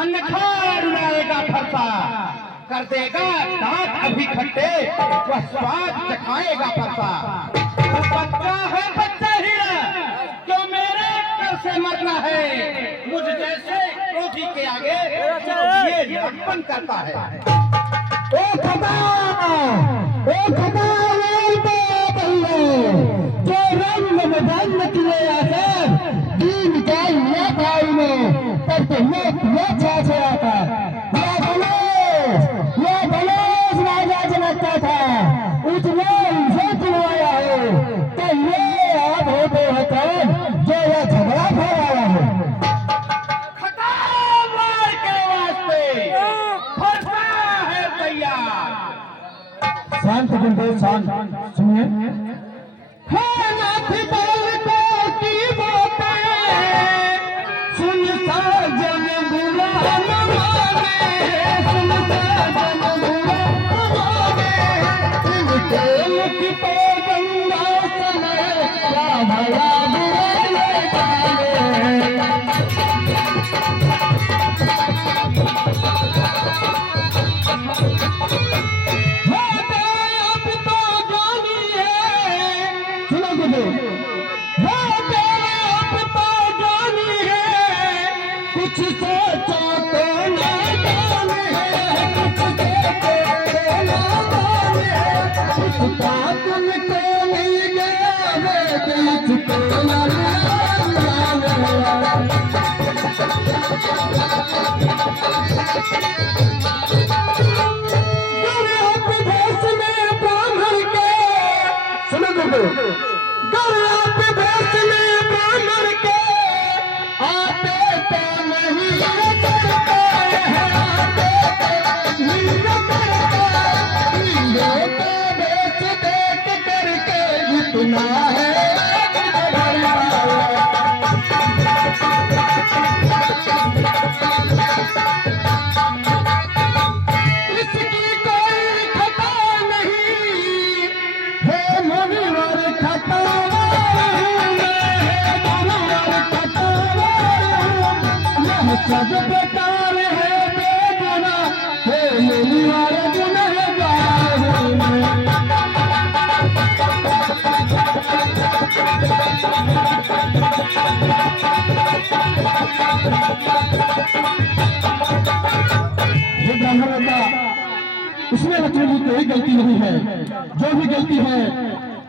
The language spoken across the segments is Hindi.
अन्यथा रुलाएगा फरसा, कर देगा दांत अभी खट्टे, वह स्वाद चखाएगा फरसा। तू बच्चा है बच्चा ही जो मेरे कर से मरना है, मुझ जैसे क्रोधी के आगे ये लड़पन करता है। ओ खता, ओ खता जो रंग में धन किए आकर दीन का ये भाई में पर तुम्हें ये छाछ आता ये बलोच राजा जनता था उसने इसे चुनवाया है तो ये आप होते होते जो ये झगड़ा फैलाया है। खत्म मार के वास्ते फरसा है तैयार। शांत गुंडे शांत सुनिए। सब बेकार है बेगुना है मुनिवार गुनहगार ये ब्राह्मण का उसमें रखने की कोई गलती नहीं है। जो भी गलती है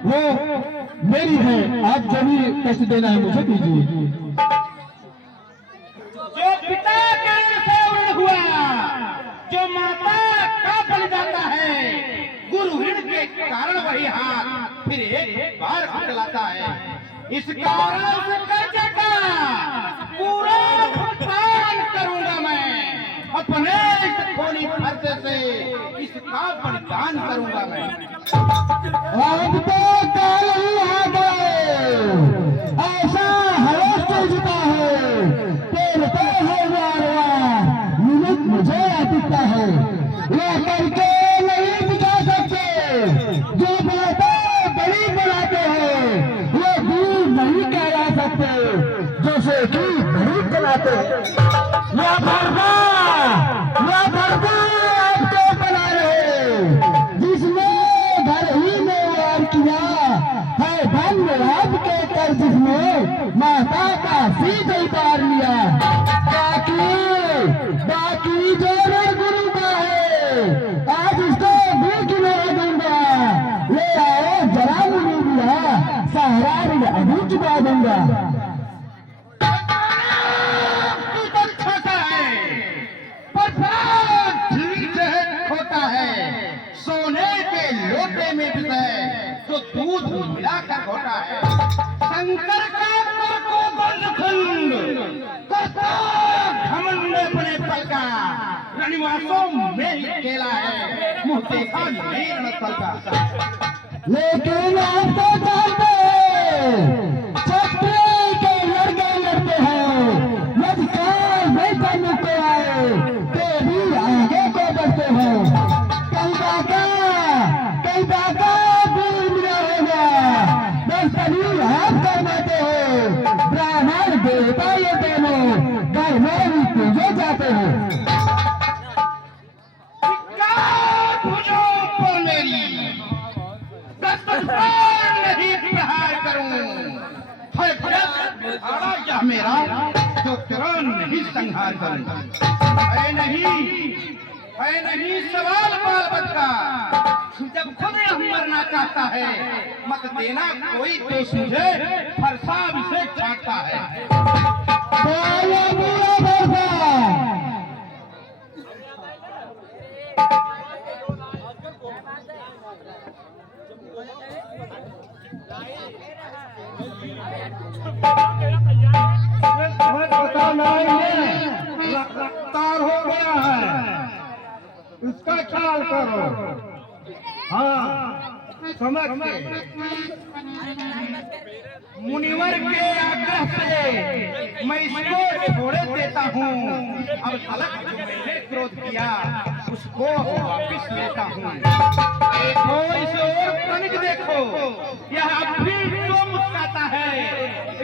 वो मेरी है। आप जो भी कष्ट देना है मुझे दीजिए। जो पिता का सेवन हुआ, जो माता का बन जाता है, गुरु ऋण के कारण वही हाथ फिर एक बार चलाता है। इस कारण से कर्जा का पूरा भुगतान करूंगा मैं, अपने इस खोली खर्चे से इसका बलिदान करूंगा मैं। अब तो काल ही आ गए, ऐसा हवस चलता है, तेरते है वारवा, मिनट मुझे दिखता है, ये करके नहीं दिखा सकते, जो बातें बड़ी बनाते हैं, ये दूर नहीं कह सकते, जो से की बड़ी बनाते हैं। या भरदा आपको बना रहे, जिसने घर ही में वार किया है धन आपके कर, जिसने माता का सीध उतार लिया। बाकी जो गुरु का है आज उसको भूख नहीं दूंगा, ले आओ जरा मुझे दिया सहारा अभी चुका दूंगा। सोने के लोटे में भी है तो दूध मिलाकर घोटा है। शंकर का को बंधखंड करता घमंड अपने पल का, रनिवासों में ही खेला है, मुँह देखा नहीं नस्ल का। लेकिन आप तो जानते छत्री के लड़के लड़ते हैं, लड़कार नहीं करने को आए तो भी आगे को बढ़ते हैं। कई बाका दूर मिला होगा, बस तभी हाथ करवाते हो, चाह मेरा तो तुरंत नहीं संहार करूं। है नहीं सवाल बाल बच का। जब खुद यह मरना चाहता है मत देना कोई दोष मुझे, फरसा इसे छाटता है। रफ्तार हो गया है, इसका ख्याल करो। हाँ समझ मुनिवर के आग्रह से मैं इसको छोड़े देता हूँ। अब तलक जो मैंने क्रोध किया उसको वापिस लेता हूँ। देखो इसे और तनिक देखो, यह अब भी जो मुस्काता है,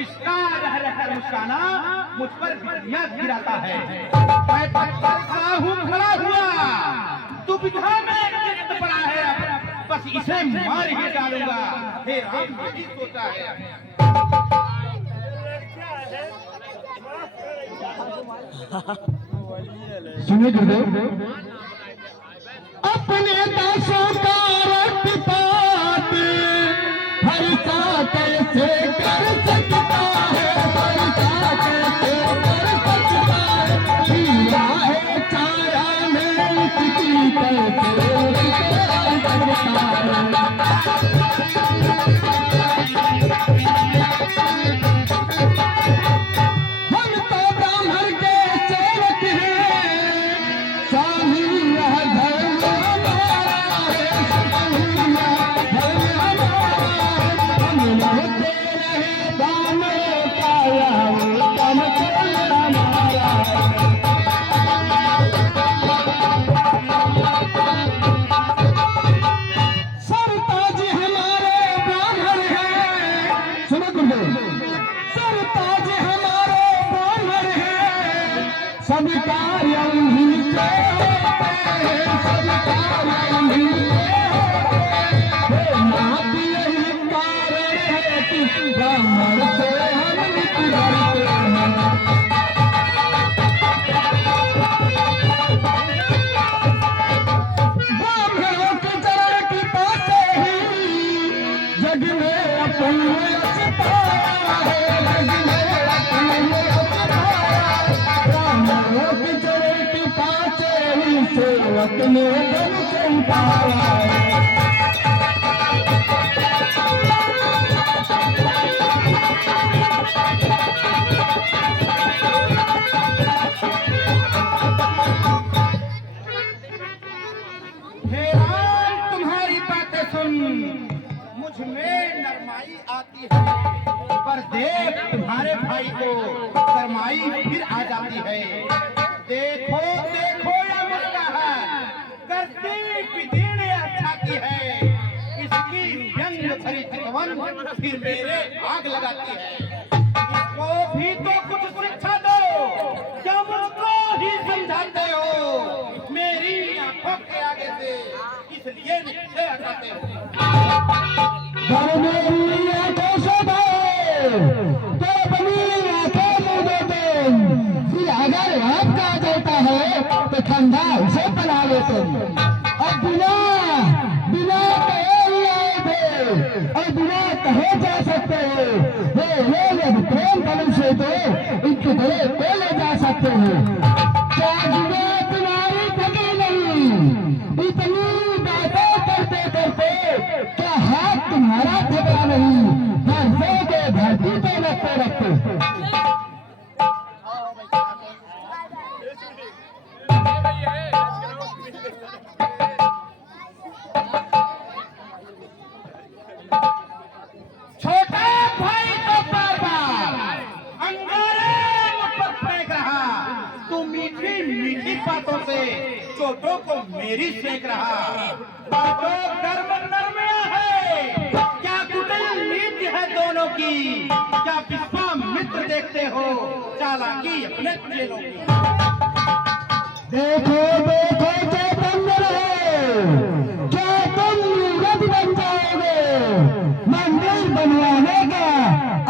इसका रह रहकर मुस्काना मुझ पर बिजलियां गिराता है। मैं खड़ा हूँ, खड़ा हुआ, दुविधा में चित्त पड़ा है, बस इसे मार ही डालूंगा। हे राम यही सोचा है। सुनिए गुरुदेव, अपने दासों का रक्तपात हल्का कैसे कर सकता है, हल्का कैसे कर सकता है, जीरा है छाया में किसी कैसे कर सकता है। तुम्हारी बातें सुन मुझ में नरमाई आती है, पर देख तुम्हारे भाई को शरमाई फिर आ जाती है। देखो देखो या मुस्कुराहट करती पिटीन अच्छा की है, इसकी व्यंग भरी चितवन फिर मेरे आग लगाती है। इसको भी तो कुछ शिक्षा दो, क्या मुझको ही समझाते हो? मेरी आंखों के आगे से इसलिए नीचे हटाते हो। अगर आपका जाता है तो ठंडा उसे पला लेते और बिना बिना और बिना कहे जा सकते हो। वे लोग प्रेम बल से तो इनके गले पे ले जा सकते हो। क्या जुआ तुम्हारी थकी नहीं? इतनी बातें करते करते क्या हाथ तुम्हारा थका नहीं? धरती के धरती पे रखते रखते छोटा भाई तो बार बार अंगारे पर फेंक रहा, तू मीठी मीठी बातों से चोटों को मेरी सेक रहा। बातों कर्म नरमिया है, क्या कुटिल नीति है दोनों की? क्या विश्वामित्र देखते हो चालाकी अपने चेलों की? देखो देखो चैतन्य क्या तुम रथ बन जाओगे? मंदिर बनवाने का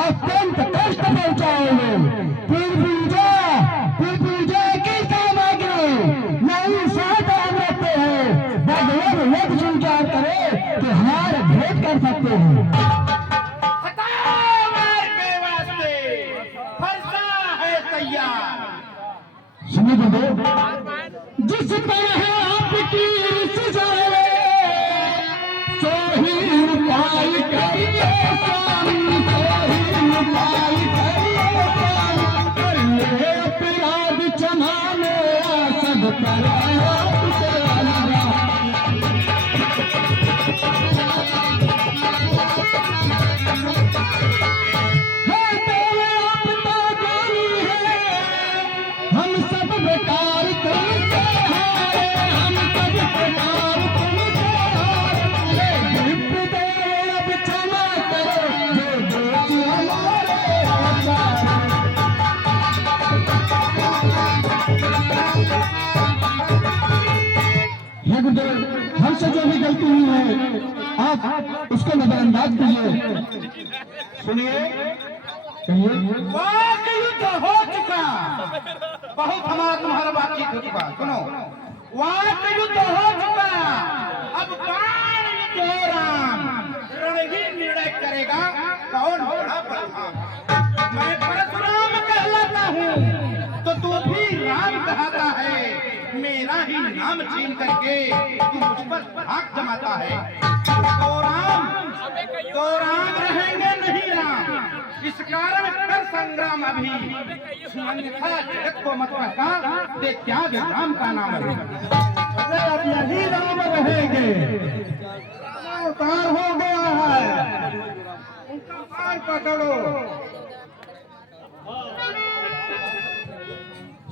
अत्यंत कष्ट पहुंचाओगे। सुनिए बंदो, जिस तरह आपकी सजाए सो ही उपाय करिए स्वामी, सो ही उपाय करिए स्वामी, करिए अपराध क्षमा मेरा सब कराया तुझे अलगा। हम सब बेकार तुमसे हारे, हम सब बेकार तुमसे हारे, गुरुदेव अब क्षमा करो जो दोष हमारे आचार। हे गुरुदेव, हमसे जो भी गलती हुई है आप उसको नजरअंदाज कीजिए। सुनिए, कहिए। वाक युद्ध हो चुका, बहुत हमारा तुम्हारा बातचीत हो चुका। सुनो, वाक युद्ध हो चुका, अब बाण युद्ध हो। राम रण ही निर्णय करेगा कौन बड़ा प्रधान। मैं परशुराम कहलाता हूँ तो तू भी राम कहता है। मेरा ही नाम छीन करके तू मुझ पर आग जमाता है। तो राम रहेंगे नहीं राम, इस कारण कर संग्राम अभी, अन्यथा जगत को मत कहता ते त्याग राम का नाम रहेगा। अरे अब यही राम रहेंगे, अवतार हो गया है, उनका पार पकड़ो।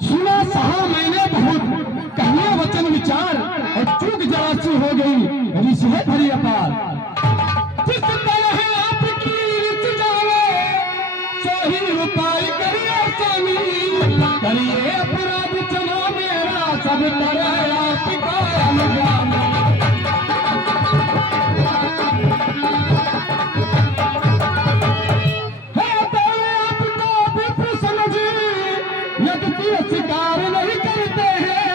सुना सहा महीने बहुत कहने वचन विचार, और चूक जरा सी हो गई ऋषि है भरी अपार। जिस तरह आपकी रीत जावे सो ही उपाय करिए स्वामी, करिए अपराध क्षमा मेरा सब तरह आपका अनुग्राम। स्वीकार नहीं करते हैं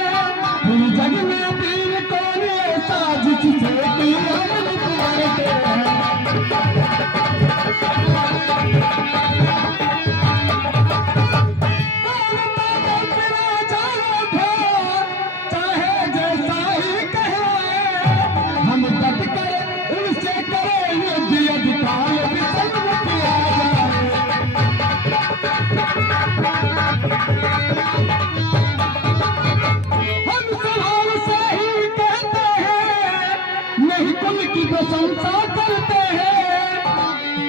जग में पीर कौन ऐसा जिससे पीर हम करते हैं। चाहे जैसा ही कहे हम डट कर उनसे करें युद्ध, अधिकार भी सब किया जाए। की प्रशंसा करते हैं,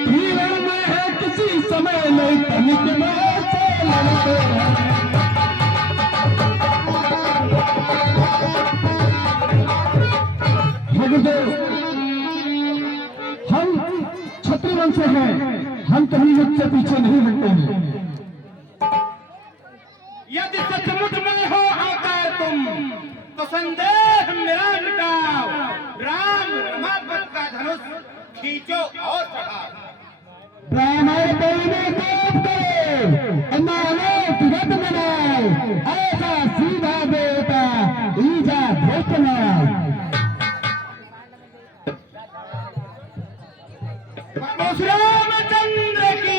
जीवन में है किसी समय नहीं तनिक में से लड़ते हैं। गुरुदेव, हम क्षत्रिय वंश से हैं, हम कभी युद्ध से पीछे नहीं हटते हैं। यदि सचमुच में हो आकर तुम तो संदेह मेरा मिटाओ। राम रमापत का धनुष खींचो और चढ़ाओ। ब्राह्मण पहले कोप करो, मानो तुरंत मनाओ, ऐसा सीधा देवता ईजा धोख बनाओ। रामचंद्र की